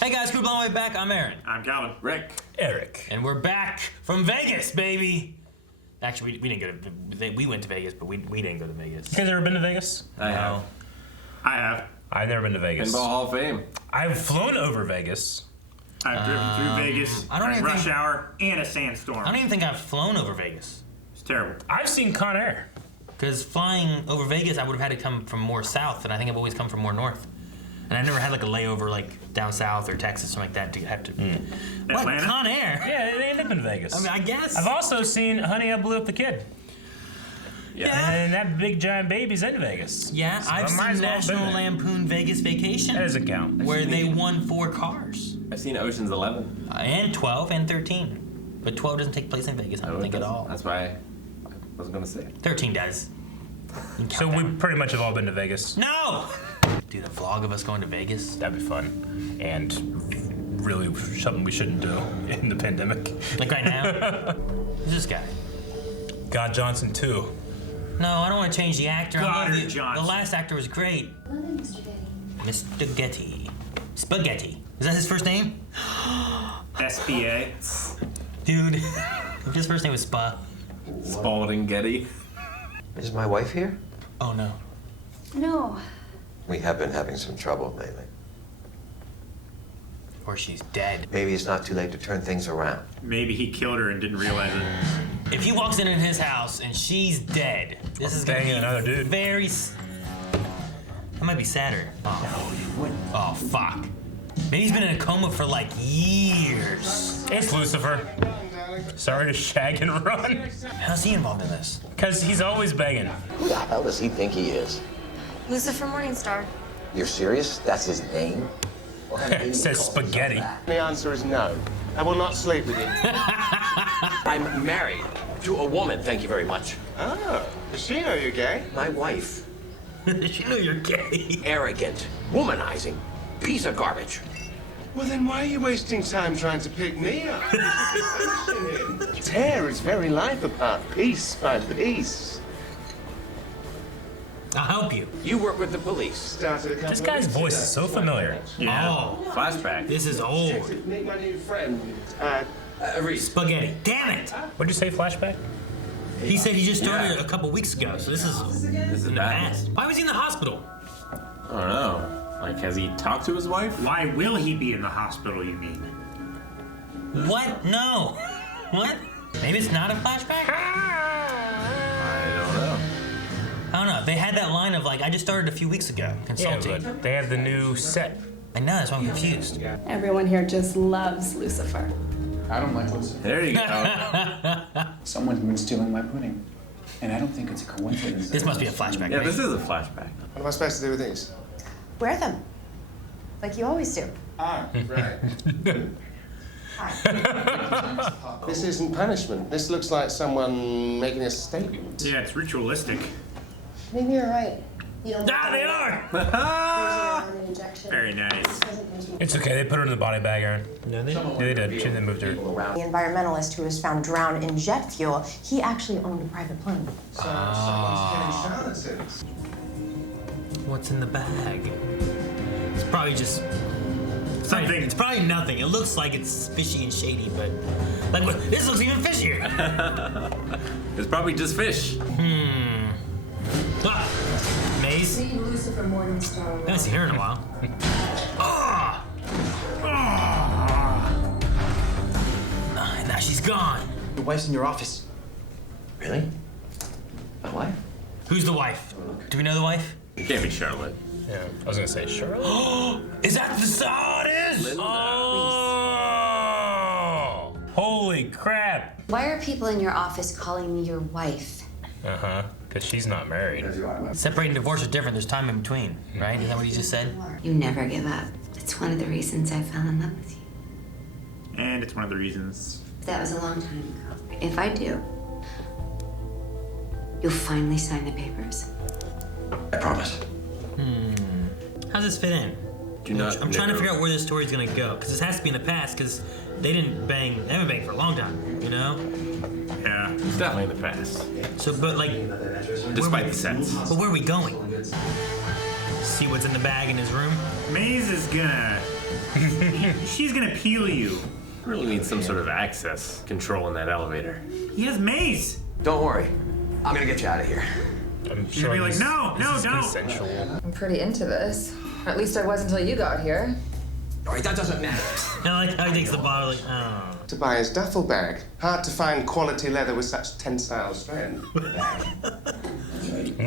Hey guys, Crew Blown Way back. I'm Aaron. I'm Calvin. Rick. Eric. And we're back from Vegas, baby. Actually, we didn't go to. We went to Vegas, but we didn't go to Vegas. You guys ever been to Vegas? I have. I've never been to Vegas. Pinball Hall of Fame. I've flown over Vegas. I've driven through Vegas I don't during even rush think- hour and a sandstorm. I don't even think I've flown over Vegas. It's terrible. I've seen Con Air. Because flying over Vegas, I would have had to come from more south, and I think I've always come from more north. And I never had like a layover like down south or Texas or something like that to have to. What? Atlanta? Con Air? Yeah, they end up in Vegas. I mean, I guess. I've also seen Honey, I Blew Up the Kid. Yeah. And that big giant baby's in Vegas. Yeah, So I've I might seen as well National been there. Lampoon Vegas Vacation. That doesn't count. Where they won 4 cars. I've seen Ocean's 11. And 12 and 13. But 12 doesn't take place in Vegas, I don't think at all. That's why I wasn't going to say it. 13 does. So we pretty much have all been to Vegas. No! Dude, a vlog of us going to Vegas? That'd be fun. And really something we shouldn't do in the pandemic. Like right now? Who's this guy? God Johnson 2. No, I don't want to change the actor. I love Goddard you. Johnson. The last actor was great. Mr. Getty. Spaghetti. Is that his first name? SBA. Dude, if his first name was Spa. Spalding Getty. Is my wife here? Oh no. No. We have been having some trouble lately. Or she's dead. Maybe it's not too late to turn things around. Maybe he killed her and didn't realize it. If he walks in his house and she's dead, this is gonna be Banging another dude. very. That might be sadder. Oh, you wouldn't. Oh fuck. Maybe he's been in a coma for like years. It's Lucifer. Sorry to shag and run. How's he involved in this? Because he's always begging. Who the hell does he think he is? Lucifer Morningstar. You're serious? That's his name? It says spaghetti. The answer is no. I will not sleep with you. I'm married to a woman, thank you very much. Oh, does she know you're gay? My wife, You know you're gay. arrogant, womanizing, piece of garbage. Well, then why are you wasting time trying to pick me up? Tear its very life apart, piece by piece. I'll help you. You work with the police. Started a couple This of guy's weeks voice ago. is so familiar. Yeah. Oh, Flashback. this is old. Detective, meet my new friend. Reese. Spaghetti. Damn it! What'd you say, flashback? He said he just started a couple weeks ago, so this is This is in the bad. past. Why was he in the hospital? I don't know. Like, has he talked to his wife? Why will he be in the hospital, you mean? What? No. What? Maybe it's not a flashback? I don't know. I don't know. They had that line of like, I just started a few weeks ago, Yeah, consulting. but they have the new set. I know, that's why I'm confused. Everyone here just loves Lucifer. I don't like Lucifer. There you go. Someone's been stealing my pudding. And I don't think it's a coincidence. This must be a flashback, Yeah, right? this is a flashback. What am I supposed to do with these? Wear them. Like you always do. Ah, right. This isn't punishment. This looks like someone making a statement. Yeah, it's ritualistic. Maybe you're right. You don't Ah, they are! Very nice. It's okay, they put her in the body bag, Aaron. Yeah, they Yeah, they did. They moved her. The environmentalist who was found drowned in jet fuel, he actually owned a private plane. So someone's killing charlatans. What's in the bag? It's probably just Something. It's probably nothing. It looks like it's fishy and shady, but like what? This looks even fishier. It's probably just fish. Ah, Maze. I Lucifer Morningstar. haven't seen her in a while. Ah! And now she's gone. Your wife's in your office. Really? My wife? Who's the wife? Do we know the wife? It can't be Charlotte. Yeah, I was gonna say Charlotte. Is that the saw it is? Linda. Oh! Holy crap! Why are people in your office calling me your wife? Uh-huh, because she's not married. Separate and divorce are different. There's time in between, right? Is that what he just said? You never give up. It's one of the reasons I fell in love with you. And it's one of the reasons. That was a long time ago. If I do, you'll finally sign the papers. I promise. How's this fit in? Do not. I'm trying to figure out where this story's gonna go, because this has to be in the past, because they haven't banged for a long time, you know? Yeah. It's definitely in the past. So, but like, Despite the sets. but where are we going? See what's in the bag in his room? Maze is gonna She's gonna peel you. Really needs some sort of access control in that elevator. He has maze. Don't worry. I'm gonna get you out of here. I'm She's gonna be like, this- no, this no, is don't. consensual. I'm pretty into this. Or at least I was until you got here. All right, that doesn't matter. I like how he takes the bottle, like, oh. To buy his duffel bag. Hard to find quality leather with such tensile strength. What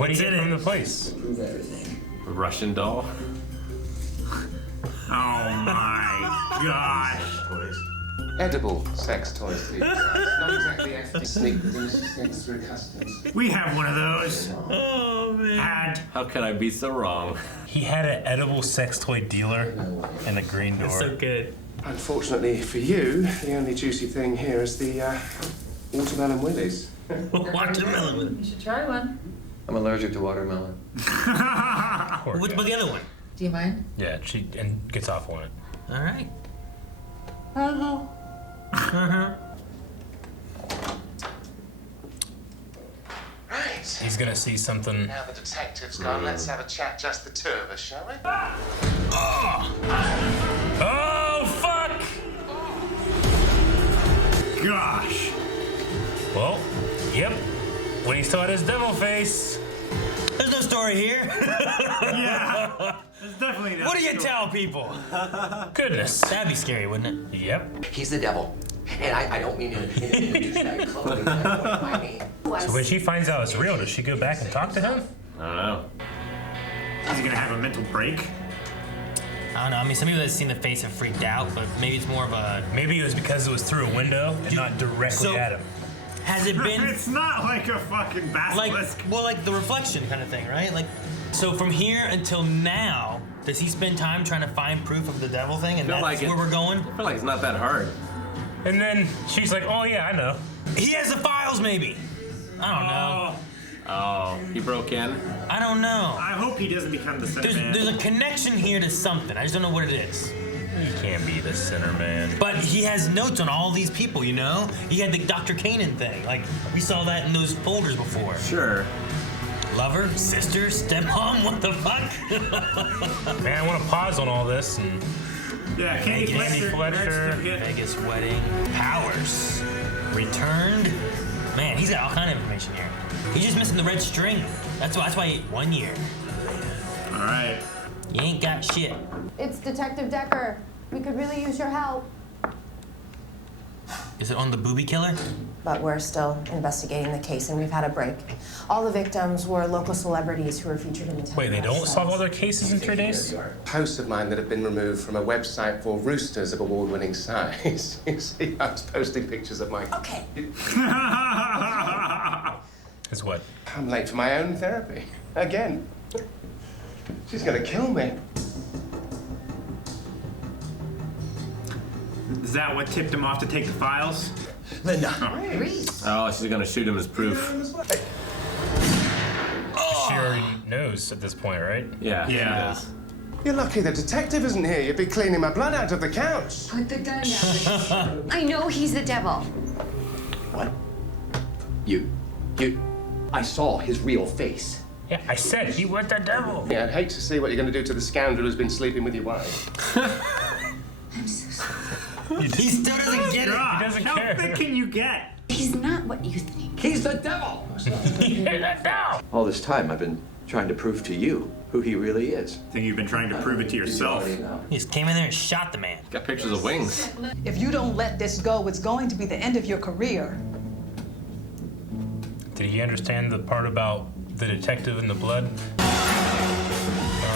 do you get from the place? A Russian doll. Oh my gosh. Edible sex toys, please. Not exactly FD. Sneaks through customs. We have one of those. Oh, man. Had. How could I be so wrong? He had an edible sex toy dealer in the green door. So good. Unfortunately for you, the only juicy thing here is the watermelon willies. Watermelon. You should try one. I'm allergic to watermelon. Poor What guy. about the other one? Do you mind? Yeah, she gets off on it. All right. Right. He's gonna see something. Now the detective's gone, let's have a chat, just the two of us, shall we? Oh fuck! Gosh. Well, yep. When he still had his devil face. There's no story here. Yeah. It's definitely not. What do you tell people? Goodness. That'd be scary, wouldn't it? Yep. He's the devil. And I don't mean in a douchebag clothing. That's what I mean. So when she finds out it's real, does she go back and talk to him? I don't know. Is he gonna have a mental break? I don't know. I mean, some people that have seen the face have freaked out, but maybe it's more of a. Maybe it was because it was through a window and not directly So- at him. Has it been It's not like a fucking like, basilisk. well, like the reflection kind of thing, right? Like, so from here until now, does he spend time trying to find proof of the devil thing, and Feel that's like it. where we're going? I feel like it's not that hard. And then she's like, oh yeah, I know. He has the files, maybe. I don't know. Oh, he broke in. I don't know. I hope he doesn't become the center man. There's a connection here to something. I just don't know what it is. He can't be the center man. But he has notes on all these people, you know? He had the Dr. Kanan thing. Like, we saw that in those folders before. Sure. Lover, sister, stepmom, what the fuck? Man, I want to pause on all this and Yeah, Candy Candy Fletcher. Fletcher. Vegas wedding. Powers. Returned. Man, he's got all kind of information here. He's just missing the red string. That's why 1 year. All right. You ain't got shit. It's Detective Decker. We could really use your help. Is it on the booby killer? But we're still investigating the case, and we've had a break. All the victims were local celebrities who were featured in the wait, they don't televised solve all shows. their cases in 3 days? Posts of mine that have been removed from a website for roosters of award-winning size. You see, I was posting pictures of my... Okay. Is what? I'm late for my own therapy. Again. She's gonna kill me. Is that what tipped him off to take the files? Linda. Oh, she's gonna shoot him as proof. She already knows at this point, right? Yeah. Yeah. She does. You're lucky the detective isn't here. You'd be cleaning my blood out of the couch. Put the gun down. I know he's the devil. What? You. I saw his real face. Yeah, I said he was the devil. Yeah, I'd hate to see what you're gonna do to the scoundrel who's been sleeping with your wife. I'm so sorry. He still doesn't get it. Gosh, doesn't how care. thick can you get? He's not what you think. He's the devil. No. All this time, I've been trying to prove to you who he really is. I think you've been trying to prove it to yourself. He just came in there and shot the man. Got pictures of wings. If you don't let this go, it's going to be the end of your career. Did he understand the part about the detective and the blood?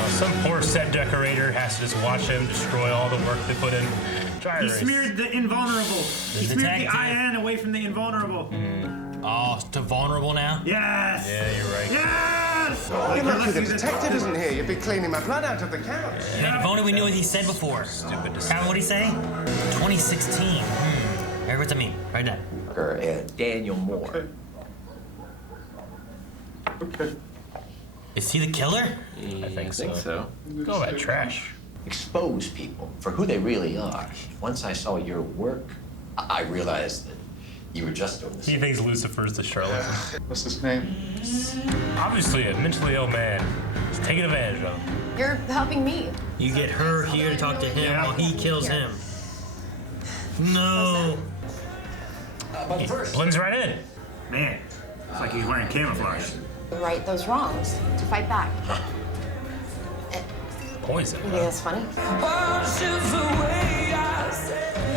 Some poor set decorator has to just watch him destroy all the work they put in. Dry He erase. smeared the invulnerable. He smeared the detective. IN away from the invulnerable. Oh, it's too vulnerable now? Yes! Yeah, you're right. Yes! You're lucky the detective isn't here. You'd be cleaning my blood out of the couch. Man, if only we knew what he said before. Stupid to How, what'd he say? 2016. Eric, what's that mean? Write it down. And Daniel Moore. Is he the killer? I think so. so. Go that trash. Expose people for who they really are. Once I saw your work, I realized that you were just doing this. He thinks Lucifer's the charlatan. What's his name? Obviously, a mentally ill man. He's taking advantage of him. You're helping me. You get her here to talk to him while he kills him. No. But first, Blends right in. Man, it's like he's wearing camouflage. Right those wrongs to fight back. Poison. You think that's funny?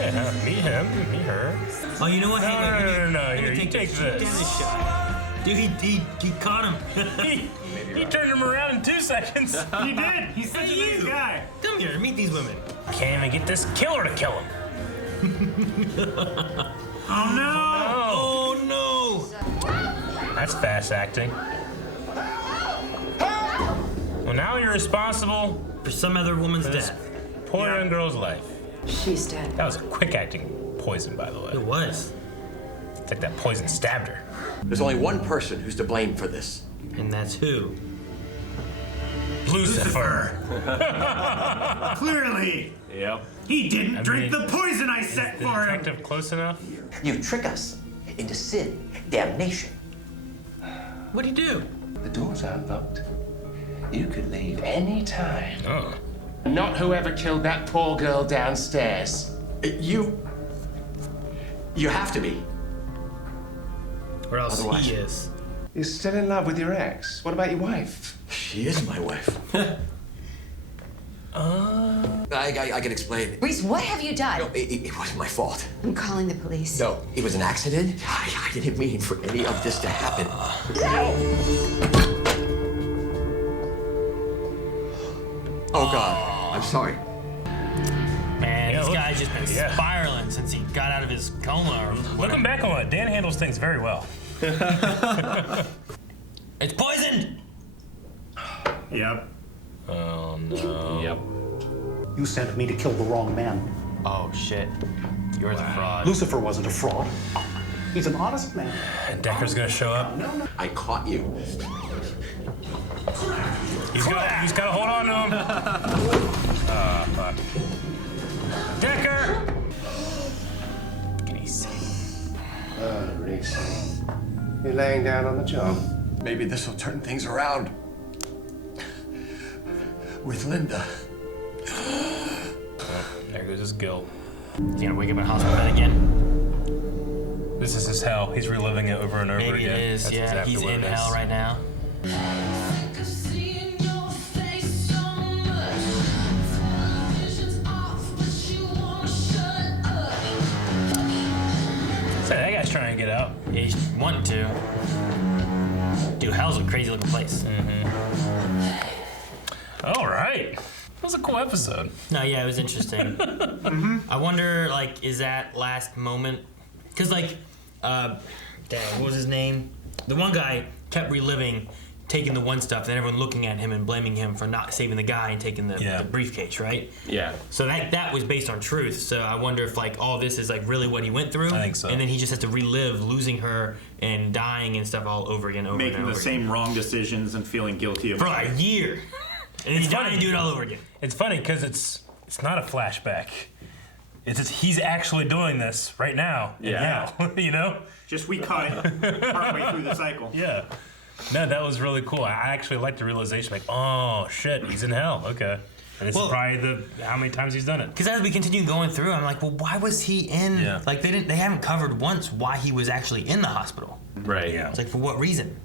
Yeah, meet him, meet her. Oh, you know what? No. Here, you take this. Dude, he caught him. He turned him around in 2 seconds. He did. He's such a nice guy. Come here, meet these women. Can't even get this killer to kill him. Oh no! Oh no! That's fast acting. Well, now you're responsible For some other woman's for this death. poor young girl's life. She's dead. That was a quick acting poison, by the way. It was. It's like that poison stabbed her. There's only one person who's to blame for this. And that's who? Lucifer. Clearly, Yep. he didn't I drink mean, the poison I Is set the for him. detective close enough? You trick us into sin, damnation. What'd he do? The doors aren't locked. You could leave any time. Oh. Not whoever killed that poor girl downstairs. You have to be. Or else Otherwise- he is. You're still in love with your ex. What about your wife? She is my wife. I can explain. Reese, what have you done? No, it wasn't my fault. I'm calling the police. No, it was an accident. I didn't mean for any of this to happen. Oh God, I'm sorry. Man, Yeah, this look- guy's just been yeah. spiraling since he got out of his coma or Looking whatever. back on it, Dan handles things very well. It's poisoned! Yep. Oh no. Yep. You sent me to kill the wrong man. Oh shit. You're the fraud. Lucifer wasn't a fraud. He's an honest man. And Decker's gonna show up. I caught you. He's got to hold on to him. Fuck. Decker! Can he see? Oh, Reese. You're laying down on the job. Maybe this will turn things around. With Linda. There goes his guilt. He's gonna wake up in hospital bed again? This is his hell. He's reliving it over and over Maybe again. it is, That's yeah. exactly He's what in it is. hell right now. So that guy's trying to get out. Yeah, he's wanting to. Dude, hell's a crazy looking place. All right. That was a cool episode. No, yeah, it was interesting. I wonder, like, is that last moment? Because, like, what was his name? The one guy kept reliving taking the one stuff, and then everyone looking at him and blaming him for not saving the guy and taking the briefcase, right? Yeah. So that was based on truth. So I wonder if like all this is like really what he went through. I think so. And then he just has to relive losing her and dying and stuff all over again, Making and over the same wrong decisions and feeling guilty again. For about like a it. year. And he's dying and do it all over again. It's funny because it's not a flashback. It's just, he's actually doing this right now. in Yeah. hell, you know? Just we caught it partway through the cycle. Yeah. No, that was really cool. I actually liked the realization, like, oh shit, he's in hell. Okay. And this is probably how many times he's done it. Because as we continue going through, I'm like, well, why was he in? Yeah. Like they haven't covered once why he was actually in the hospital. Right. Yeah. It's like for what reason?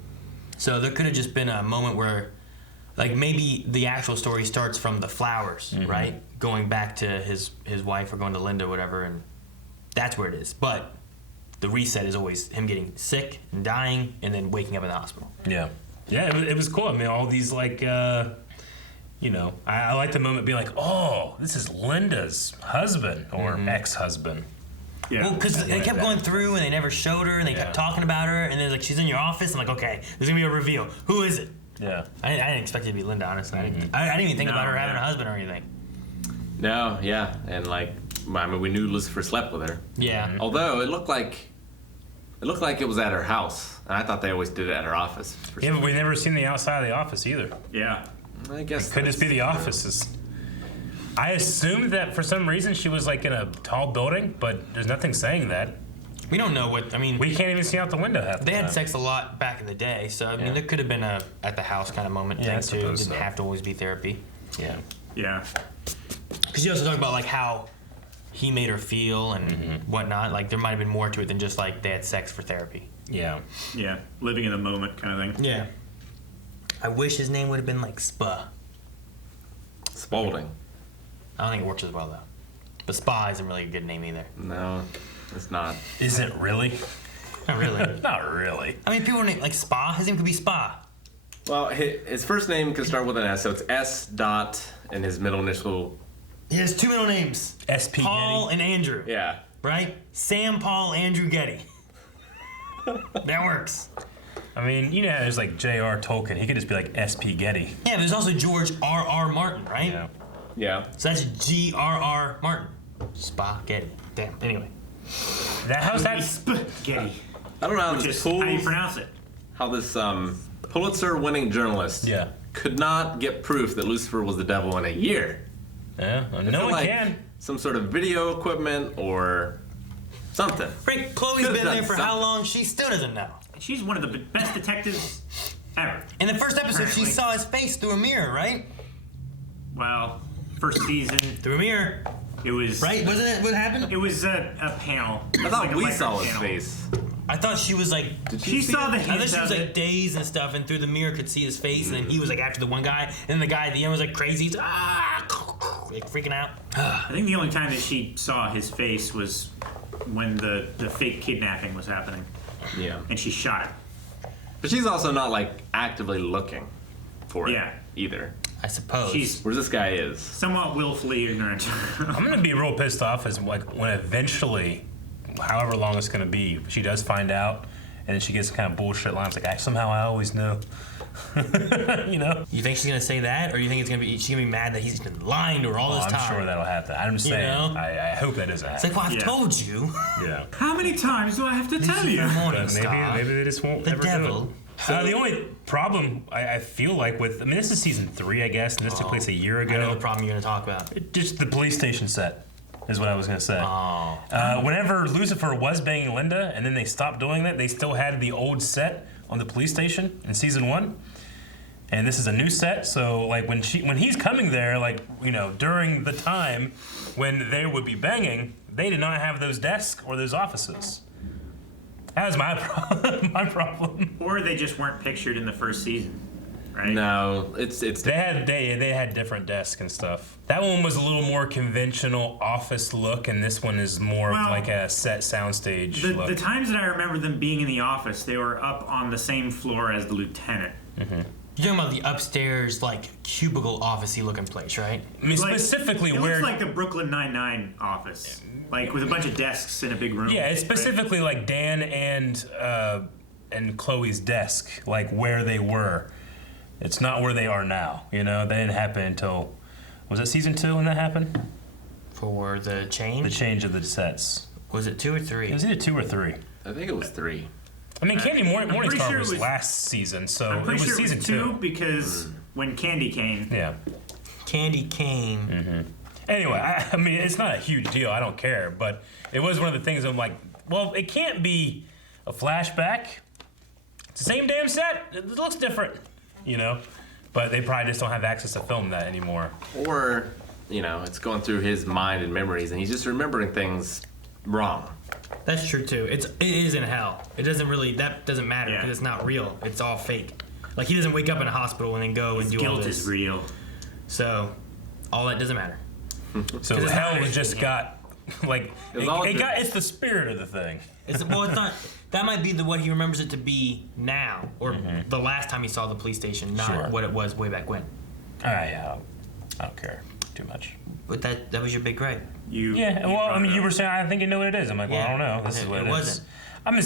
So there could have just been a moment where, like maybe the actual story starts from the flowers, right? Going back to his wife or going to Linda, whatever, and that's where it is. But the reset is always him getting sick and dying and then waking up in the hospital. Yeah. Yeah, it was cool. I mean, all these, like, you know, I like the moment being like, oh, this is Linda's husband or ex-husband. Yeah. Well, because they kept going through and they never showed her and they kept talking about her and then like she's in your office. I'm like, okay, there's gonna be a reveal. Who is it? Yeah. I didn't expect it to be Linda, honestly. I didn't even think about her having a husband or anything. No, yeah, and like, I mean, we knew Lucifer slept with her. Yeah. Although it looked like it was at her house, and I thought they always did it at her office. for Yeah, some but we've never seen the outside of the office either. Yeah. reason. I guess Could just be the offices. I assumed that for some reason she was like in a tall building, but there's nothing saying that. We don't know what, I mean. We can't even see out the window half the They had time. sex a lot back in the day, so I mean, there could have been a at the house kind of moment thing I too. It suppose didn't so. have to always be therapy. Yeah. Yeah. Because you also talk about like how he made her feel and whatnot. Like there might have been more to it than just like they had sex for therapy. Yeah. Yeah. Living in the moment kind of thing. Yeah. I wish his name would have been like Spa. Spaulding. I don't think it works as well though. But Spa isn't really a good name either. No, it's not. Is it really? Not really. Not really. I mean, people name like Spa. His name could be Spa. Well, his first name can start with an S, so it's S. Dot, and his middle initial. He has two middle names. SP Paul Getty. and Andrew. Yeah. Right? Sam, Paul, Andrew, Getty. That works. I mean, you know, there's like J.R. Tolkien. He could just be like SP Getty. Yeah, but there's also George R.R. Martin, right? Yeah. Yeah. So that's G.R.R. Martin. Spaghetti. Damn. Anyway. How's that? Spaghetti. I don't know how Which this is pulls, how you pronounce it. how this Pulitzer-winning journalist could not get proof that Lucifer was the devil in a year. Yeah, I no feel one like can. Some sort of video equipment or something. Frank, Chloe's Could've been done there for how something. long? She still doesn't know. She's one of the best detectives ever. In the first episode, she Apparently. saw his face through a mirror, right? Well, first season. Through a mirror. It was. Right? Wasn't it what happened? It was a panel. It I was thought like a we electric saw his panel. face. I thought she was like. She saw the I thought hint she was of like it. dazed and stuff, and through the mirror could see his face, and then he was like after the one guy, and then the guy at the end was like crazy, he's, like freaking out. I think the only time that she saw his face was when the fake kidnapping was happening, Yeah. and she shot him. But she's also not like actively looking for it Yeah. either. I suppose. She's Whereas this guy is. somewhat willfully ignorant. I'm gonna be real pissed off as like when eventually, however long it's gonna be, she does find out, and then she gets kind of bullshit lines like, somehow I always knew. You know? You think she's gonna say that, or you think she's gonna be mad that he's been lying to her all this I'm time? sure that'll happen. I'm just You saying. know? I hope that doesn't It's happen. like, well, I've Yeah. told you. Yeah. How many times do I have to tell you? Morning But Star. maybe they just won't The ever devil. do it. The only problem I feel like with, I mean, this is season 3, I guess, and this took place a year I know the ago. problem you're gonna talk about. Just the police station set is what I was gonna say. Oh. Whenever Lucifer was banging Linda, and then they stopped doing that, they still had the old set on the police station in season 1. And this is a new set, so like when he's coming there, like, you know, during the time when they would be banging, they did not have those desks or those offices. That was my my problem. Or they just weren't pictured in the first season, right? No, it's They had different desks and stuff. That one was a little more conventional office look, and this one is more of Well, like a set soundstage look. The times that I remember them being in the office, they were up on the same floor as the lieutenant. You're talking about the upstairs, like cubicle officey looking place, right? I mean, Like, specifically it where. looks like the Brooklyn Nine-Nine office, like with a bunch of desks in a big room. Yeah, it's specifically like Dan and Chloe's desk, like where they were. It's not where they are now. You know, that didn't happen until, was it season 2 when that happened? For the change? The change of the sets. Was it 2 or 3? It was either 2 or 3. I think it was 3. I mean, Candy pretty Morningstar sure it was was- last season, so I'm it pretty was sure season it was 2. because when Candy came, Yeah. Candy cane. Anyway, I mean, it's not a huge deal. I don't care, but it was one of the things I'm like, well, it can't be a flashback. It's the same damn set. It looks different, you know. But they probably just don't have access to film that anymore. Or, you know, it's going through his mind and memories, and he's just remembering things wrong. That's true too. It is in hell. It doesn't really, that doesn't matter Yeah. because it's not real. It's all fake. Like he doesn't wake up in a hospital and then go and his do all guilt this. is real. So all that doesn't matter. So 'Cause it's hell not has just actually- got, like, it's the spirit of the thing. It's not. That might be what he remembers it to be now, or the last time he saw the police station, not Sure. what it was way back when. I don't care too much. But that was your big gripe. Yeah, well, I mean, you were saying, I think you know what it is. I'm like, well, I don't know. This is what it is. wasn't. I mean, I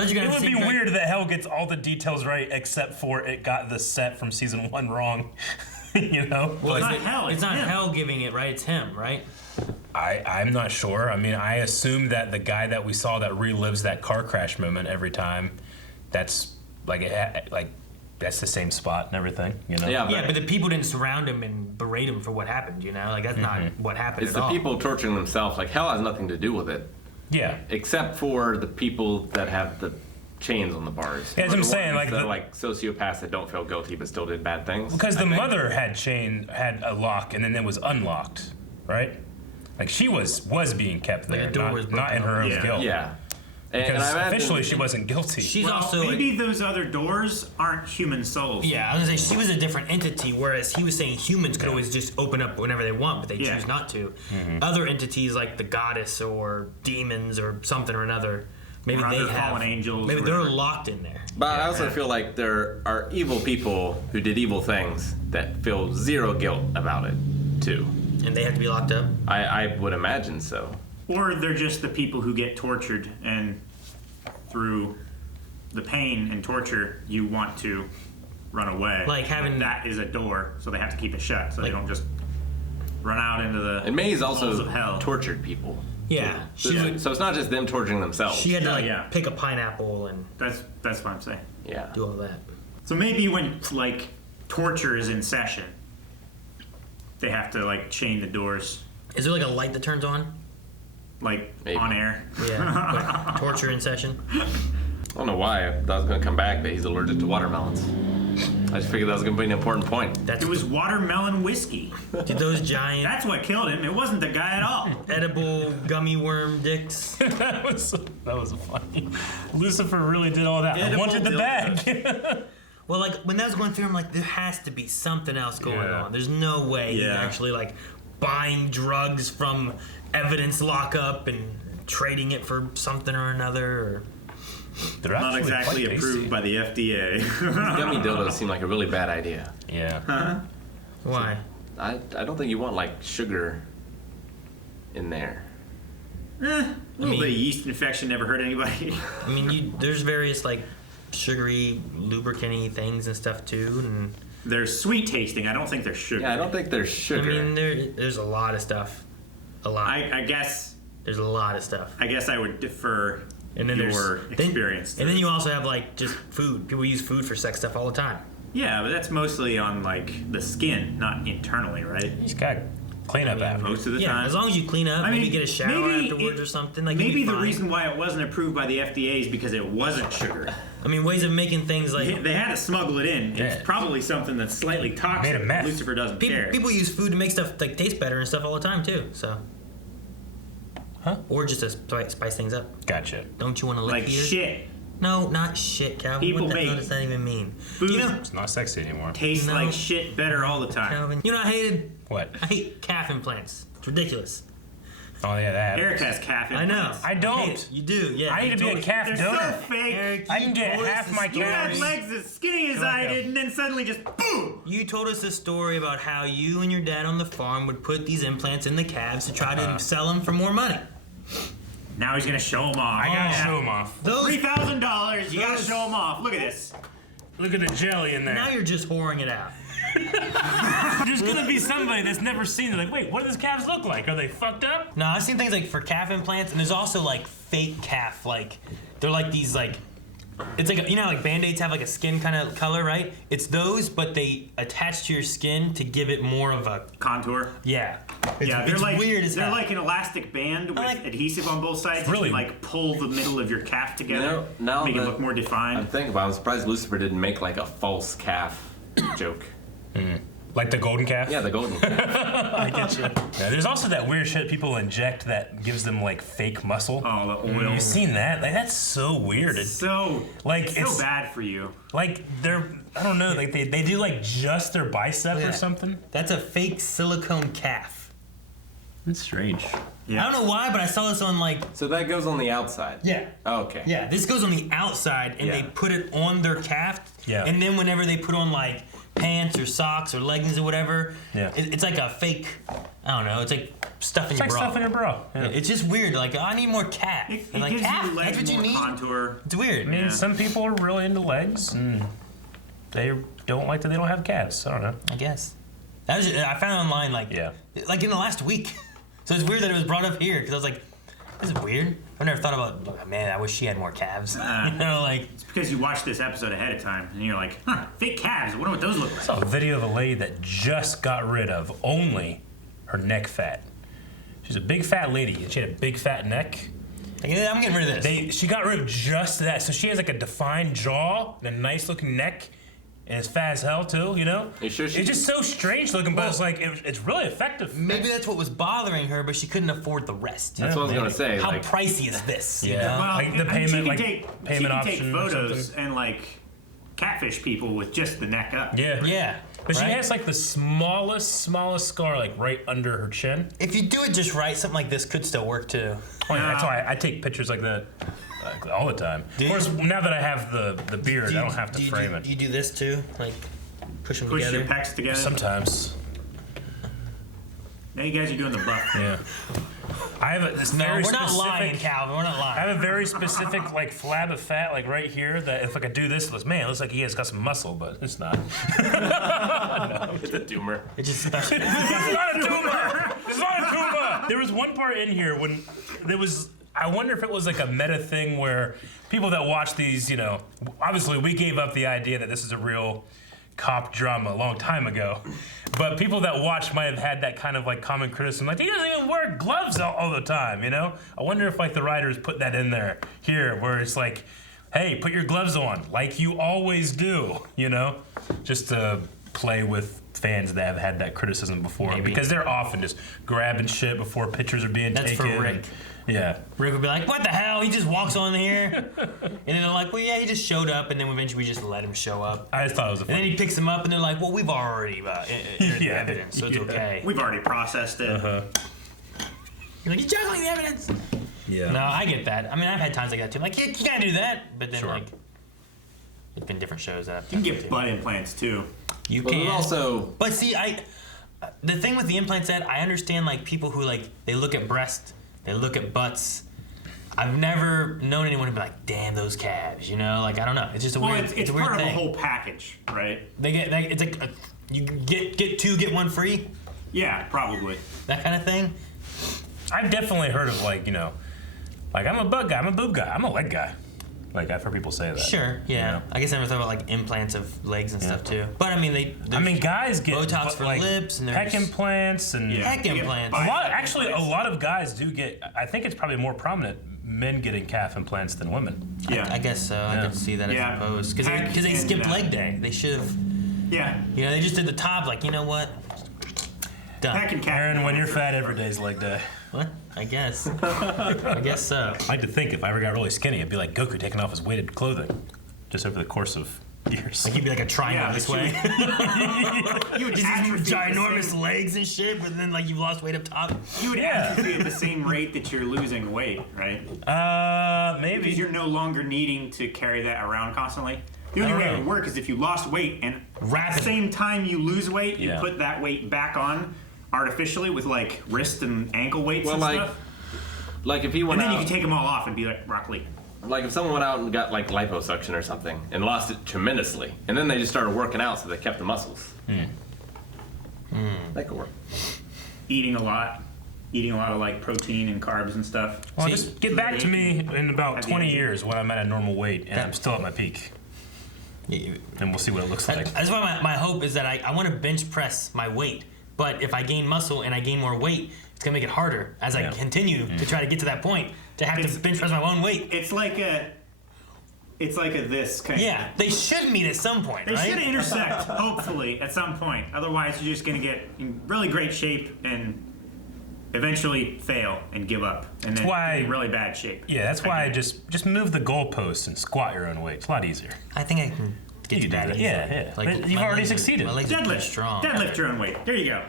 thought you it were would be saying- weird that Hell gets all the details right except for it got the set from season 1 wrong. You know? Well, It's not hell. It's not him. hell giving it right. It's him, right? I'm not sure. I mean, I assume that the guy that we saw that relives that car crash moment every time, that's like that's the same spot and everything, you know? Yeah, but the people didn't surround him and berate him for what happened, you know? Like, that's not what happened It's at the all. people torturing themselves. Like, hell has nothing to do with it. Yeah. Except for the people that have the chains on the bars. Yeah, that's what I'm saying. Like the like sociopaths that don't feel guilty but still did bad things. Because the mother had a lock and then it was unlocked, right? Like she was being kept there, not in her own guilt. Yeah. Because officially she wasn't guilty. She's also maybe those other doors aren't human souls. Yeah, I was gonna say she was a different entity, whereas he was saying humans could always just open up whenever they want, but they choose not to. Other entities like the goddess or demons or something or another, maybe or they other have fallen angels. Maybe they're locked in there. But I also feel like there are evil people who did evil things that feel zero guilt about it, too. And they have to be locked up? I would imagine so. Or they're just the people who get tortured, and through the pain and torture, you want to run away. Like having that is a door, so they have to keep it shut, so they don't just run out into the And May's halls also of hell. tortured people. Yeah. So it's not just them torturing themselves. She had to pick a pineapple and That's what I'm saying. Yeah. do all that. So maybe when like torture is in session, they have to like chain the doors. Is there like a light that turns on? Like Maybe. on air. Yeah. Like torture in session. I don't know why I thought I was going to come back, but he's allergic to watermelons. I just figured that was going to be an important point. It was watermelon whiskey. Did those giant That's what killed him. It wasn't the guy at all. edible gummy worm dicks? that was funny. Lucifer really did all that. I Edible wanted the bag. Well, like when that was going through, I'm like, there has to be something else going on. There's no way he's actually like buying drugs from evidence lockup and trading it for something or another. Or... They're not exactly approved by the FDA. Gummy dildos seem like a really bad idea. Yeah. Huh? Why? I don't think you want like sugar in there. A little bit of yeast infection never hurt anybody. I mean, there's various like sugary, lubricant-y things and stuff too, and they're sweet tasting. I don't think they're sugar. Yeah, I don't think they're sugar. I mean, there's a lot of stuff. A lot. I guess there's a lot of stuff. I guess I would defer and then your experience. And then you also have like just food. People use food for sex stuff all the time. Yeah, but that's mostly on like the skin, not internally, right? You just got cleanup after. Most of the time. As long as you clean up, maybe get a shower afterwards or something. Like maybe the reason why it wasn't approved by the FDA is because it wasn't sugar. I mean, ways of making things like they had to smuggle it in. It's probably something that's slightly toxic. Made a mess. Lucifer doesn't care. People use food to make stuff like taste better and stuff all the time too. So. Huh? Or just to spice things up. Gotcha. Don't you want to lick Like here? shit. No, not shit, Calvin. People what the hell make does that even mean? Food It's not sexy anymore. tastes like shit better all the time. Calvin. You know what I hated? What? I hate calf implants. It's ridiculous. Oh yeah, that. Eric has calf I know. implants. I don't. You do, yeah. I need to be a calf They're donor. so fake. Eric, I you can get told us half the my You had calves. legs as skinny as I did, and then suddenly just boom! You told us a story about how you and your dad on the farm would put these implants in the calves to try to sell them for more money. Now he's gonna show them off. I gotta show them off. $3,000. You gotta show them off. Look at this. Look at the jelly in there. Now you're just whoring it out. There's gonna be somebody that's never seen it. Like, wait, what do these calves look like? Are they fucked up? No, I've seen things like for calf implants, and there's also like fake calf. Like they're like these like. It's like, you know how like Band-Aids have like a skin kind of color, right? It's those, but they attach to your skin to give it more of a contour. Yeah. Yeah, It's they're like weird as they're hell. like an elastic band with adhesive on both sides. Really? To, like pull the middle of your calf together, now make it that look more defined. I'm thinking about it, I'm surprised Lucifer didn't make like a false calf joke. Like the golden calf? Yeah, the golden calf. I get you. Yeah, there's also that weird shit people inject that gives them like fake muscle. Oh, the oil. You've seen that? Like that's so weird. It's so it's bad for you. Like I don't know, like they do like just their bicep or something. That's a fake silicone calf. That's strange. Yeah. I don't know why, but I saw this on like. So that goes on the outside? Yeah. Oh, okay. Yeah, this goes on the outside, and they put it on their calf. Yeah. And then whenever they put on like pants or socks or leggings or whatever, it's like a fake. I don't know. It's like stuff in your bra. Stuff in your bra. Yeah. It's just weird. Like I need more calf. It and like gives calf. your legs That's what you more need. contour. It's weird. I mean, some people are really into legs, and they don't like that they don't have calves. I don't know. I guess. I found it online like like in the last week. So it's weird that it was brought up here because I was like, this is weird. I've never thought about, oh, man, I wish she had more calves. You know, like. It's because you watched this episode ahead of time and you're like, huh, fake calves. I wonder what those look like. I saw a video of a lady that just got rid of only her neck fat. She's a big fat lady and she had a big fat neck. Like, yeah, I'm getting rid of this. She got rid of just that. So she has like a defined jaw and a nice looking neck. And it's fat as hell too, you know? You sure it's just so strange looking, but it's like, it's really effective. Maybe that's what was bothering her, but she couldn't afford the rest. That's what I was gonna say. How like, pricey is this? You Yeah. know? Well, Like the payment, she can like take, payment she can take option or photos something. and like catfish people with just the neck up. Yeah. Yeah. But she right? has like the smallest scar, like right under her chin. If you do it just right, something like this could still work too. Oh, yeah, that's why I take pictures like that all the time. Of course, now that I have the beard, I don't have to frame it. Do you do this too? Like push them Push together? your pecs together. Sometimes. Now you guys are doing the buff. Yeah. I have this very we're not specific. lying, Calvin. We're not lying. I have a very specific like flab of fat like right here that if I could do this, it looks like he has got some muscle, but it's not. it's a tumor. It's just special. It's not a tumor. It's not a tumor. There was one part in here when there was. I wonder if it was like a meta thing where people that watch these, you know, obviously we gave up the idea that this is a real cop drama a long time ago, but people that watch might have had that kind of like common criticism, like he doesn't even wear gloves all the time, you know? I wonder if like the writers put that in there here, where it's like, hey, put your gloves on, like you always do, you know? Just to play with fans that have had that criticism before. Maybe. Because they're often just grabbing shit before pictures are being That's taken. for Rick. Yeah. Rick would be like, what the hell? He just walks on here. And then they're like, well, yeah, he just showed up. And then eventually we just let him show up. I just thought it was a And then he picks him up and they're like, well, we've already entered the evidence, so it's okay. We've already processed it. Uh-huh. You're like, you're juggling the evidence. Yeah. No, I get that. I mean, I've had times like that too. Like, you can't do that. But then, Sure. like, it's been different shows that I've You can done get too. butt implants too. You Well, can. also, But see, the thing with the implants that I understand, like people who like they look at breast, they look at butts. I've never known anyone to be like, damn those calves, you know? Like I don't know. It's just a Well, weird. it's a weird part thing. of a whole package, right? It's like you get two, get one free. Yeah, probably. That kind of thing. I've definitely heard of like, you know, like I'm a butt guy, I'm a boob guy, I'm a leg guy. Like I've heard people say that. Sure, yeah. You know? I guess I never thought about like implants of legs and stuff too. But I mean, guys get Botox for like, lips and pec there's implants and Pec implants. A lot of guys do get. I think it's probably more prominent men getting calf implants than women. Yeah. I guess so. I can see that, Yeah. I suppose. Because Pec they and, skipped leg day. They should have. Yeah. You know, they just did the top. Like, you know what? Done. Pec and calf. Aaron, when you're fat, every day's leg day. What? I guess. I guess so. I like to think if I ever got really skinny, I'd be like Goku taking off his weighted clothing, just over the course of years. Like you'd be like a triangle this way. You would Just atrophy these at the ginormous same- legs and shit, but then like you've lost weight up top. You would atrophy at the same rate that you're losing weight, right? Maybe. Because you're no longer needing to carry that around constantly. The only I way don't it would know. work is if you lost weight and at the Rapidly. same time you lose weight, you Yeah. put that weight back on artificially with like wrist and ankle weights well, and like, stuff. like if he went And then out, you can take them all off and be like Rock Lee. like if someone went out and got like liposuction or something and lost it tremendously, and then they just started working out so they kept the muscles. That could work. Eating a lot of like protein and carbs and stuff. Well, See, just get back to me in about Have the 20 energy. years when I'm at a normal weight and I'm still at my peak. And we'll see what it looks like. That's why my hope is that I want to bench press my weight. But if I gain muscle and I gain more weight, it's going to make it harder as I continue to try to get to that point to have to bench press my own weight. It's like a this kind Yeah, they should meet at some point, They right? should intersect, hopefully, at some point. Otherwise, you're just going to get in really great shape and eventually fail and give up. And then why- get in really bad shape. Yeah, that's why I just move the goalposts and squat your own weight. It's a lot easier. I think I can get You to can do that. that. easily. Yeah. But you've my already legs succeeded. My legs are pretty Deadlift. strong. Deadlift your own weight. There you go.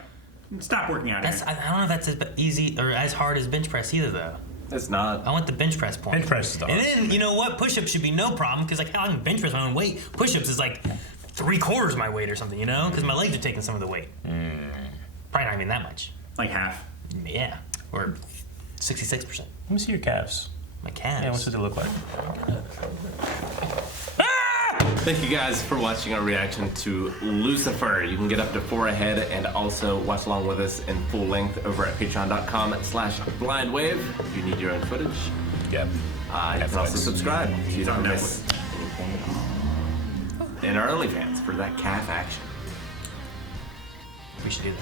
Stop working out. That's, I don't know if that's as easy or as hard as bench press either, though. It's not. I want the bench press point. Bench press is the And hard then, you know what? Push-ups should be no problem because, like, hell, I can bench press my own weight. Push-ups is like 3/4 my weight or something, you know? Because my legs are taking some of the weight. Probably not even that much. Like half. Yeah. Or 66%. Let me see your calves. My calves. Yeah, what's it look like? Thank you guys for watching our reaction to Lucifer. You can get up to 4 ahead and also watch along with us in full length over at patreon.com/blindwave if you need your own footage. Yep. You can also subscribe so you don't miss anything in our OnlyFans for that calf action. We should do that.